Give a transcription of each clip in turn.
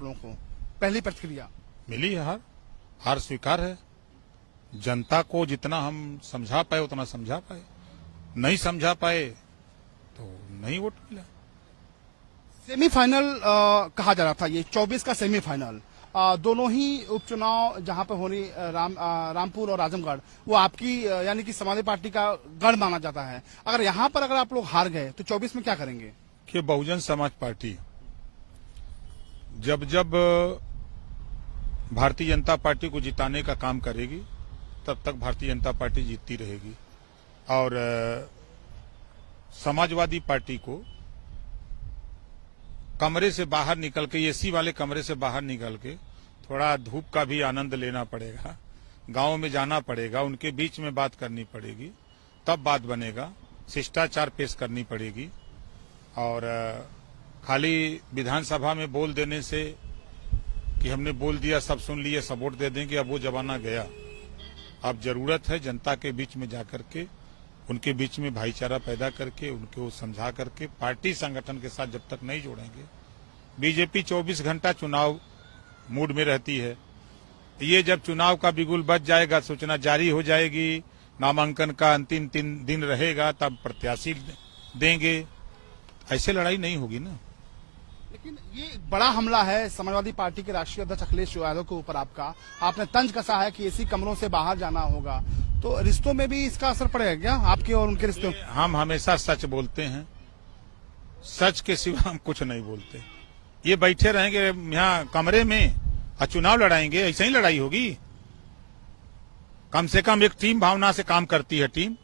आप लोगों को? पहली प्रतिक्रिया मिली है, हार स्वीकार है। जनता को जितना हम समझा पाए उतना समझा पाए, नहीं समझा पाए तो नहीं वोट मिला। सेमीफाइनल कहा जा रहा था, ये 24 का सेमीफाइनल, दोनों ही उपचुनाव जहां पर होनी, रामपुर और आजमगढ़, वो आपकी यानी कि समाजवादी पार्टी का गढ़ माना जाता है। अगर यहां पर अगर आप लोग हार गए तो 24 में क्या करेंगे? कि बहुजन समाज पार्टी जब जब भारतीय जनता पार्टी को जिताने का काम करेगी तब तक भारतीय जनता पार्टी जीतती रहेगी। और समाजवादी पार्टी को कमरे से बाहर निकल के, एसी वाले कमरे से बाहर निकल के थोड़ा धूप का भी आनंद लेना पड़ेगा, गांव में जाना पड़ेगा, उनके बीच में बात करनी पड़ेगी, तब बात बनेगा। शिष्टाचार पेश करनी पड़ेगी। और खाली विधानसभा में बोल देने से कि हमने बोल दिया, सब सुन लिए, सब वोट दे देंगे, अब वो जमाना गया। अब जरूरत है जनता के बीच में जाकर के, उनके बीच में भाईचारा पैदा करके, उनको समझा करके, पार्टी संगठन के साथ जब तक नहीं जोड़ेंगे। बीजेपी 24 घंटा चुनाव मूड में रहती है। ये जब चुनाव का बिगुल बज जाएगा, सूचना जारी हो जाएगी, नामांकन का अंतिम दिन रहेगा, तब प्रत्याशी देंगे। ऐसे लड़ाई नहीं होगी ना। लेकिन ये बड़ा हमला है समाजवादी पार्टी के राष्ट्रीय अध्यक्ष अखिलेश यादव के ऊपर आपका, आपने तंज कसा है कि एसी कमरों से बाहर जाना होगा, तो रिश्तों में भी इसका असर पड़ेगा क्या, आपके और उनके रिश्तों? हम हमेशा सच बोलते हैं, सच के सिवा हम कुछ नहीं बोलते। ये बैठे रहेंगे यहाँ कमरे में और चुनाव लड़ाएंगे, ऐसे ही लड़ाई होगी? कम से कम एक टीम भावना से काम करती है टीम।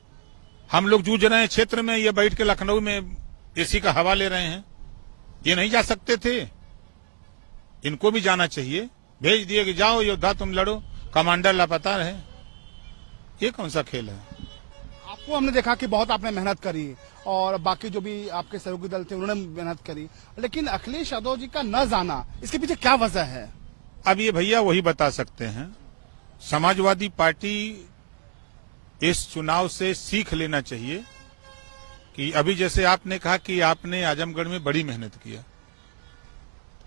हम लोग जूझ रहे हैं क्षेत्र में, ये बैठ के लखनऊ में एसी का हवा ले रहे हैं। ये नहीं जा सकते थे? इनको भी जाना चाहिए। भेज दिए कि जाओ योद्धा तुम लड़ो, कमांडर लापता रहे। ये कौन सा खेल है? आपको हमने देखा कि बहुत आपने मेहनत करी और बाकी जो भी आपके सहयोगी दल थे उन्होंने मेहनत करी, लेकिन अखिलेश यादव जी का न जाना, इसके पीछे क्या वजह है? अब ये भैया वही बता सकते हैं। समाजवादी पार्टी इस चुनाव से सीख लेना चाहिए कि अभी जैसे आपने कहा कि आपने आजमगढ़ में बड़ी मेहनत किया,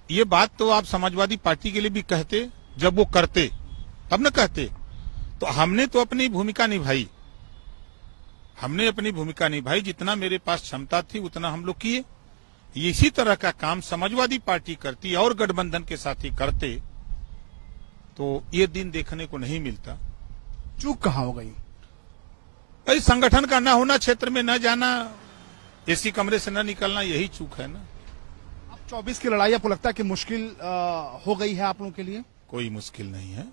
ये बात तो आप समाजवादी पार्टी के लिए भी कहते, जब वो करते तब न कहते। तो हमने तो अपनी भूमिका निभाई, हमने अपनी भूमिका निभाई, जितना मेरे पास क्षमता थी उतना हम लोग किए। इसी तरह का काम समाजवादी पार्टी करती और गठबंधन के साथी करते तो ये दिन देखने को नहीं मिलता। चूक कहाँ हो गई? भाई संगठन का ना होना, क्षेत्र में न जाना, एसी कमरे से न निकलना, यही चूक है ना। अब 24 की लड़ाई आपको लगता है कि मुश्किल हो गई है आप लोगों के लिए? कोई मुश्किल नहीं है।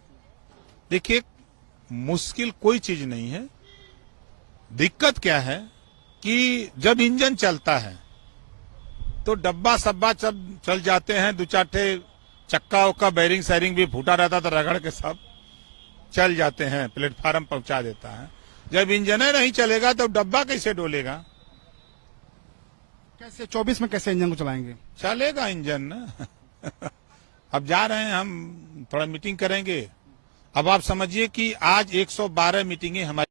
देखिए, मुश्किल कोई चीज नहीं है। दिक्कत क्या है कि जब इंजन चलता है तो डब्बा सब्बा चल जाते हैं, दो चार चक्का उक्का बैरिंग सैरिंग भी फूटा रहता तो रगड़ के सब चल जाते हैं, प्लेटफार्म पहुंचा देता है। जब इंजन नहीं चलेगा तो डब्बा कैसे डोलेगा? कैसे 24 में कैसे इंजन को चलाएंगे? चलेगा इंजन ना। अब जा रहे हैं हम, थोड़ा मीटिंग करेंगे। अब आप समझिए कि आज 112 मीटिंगें हमारी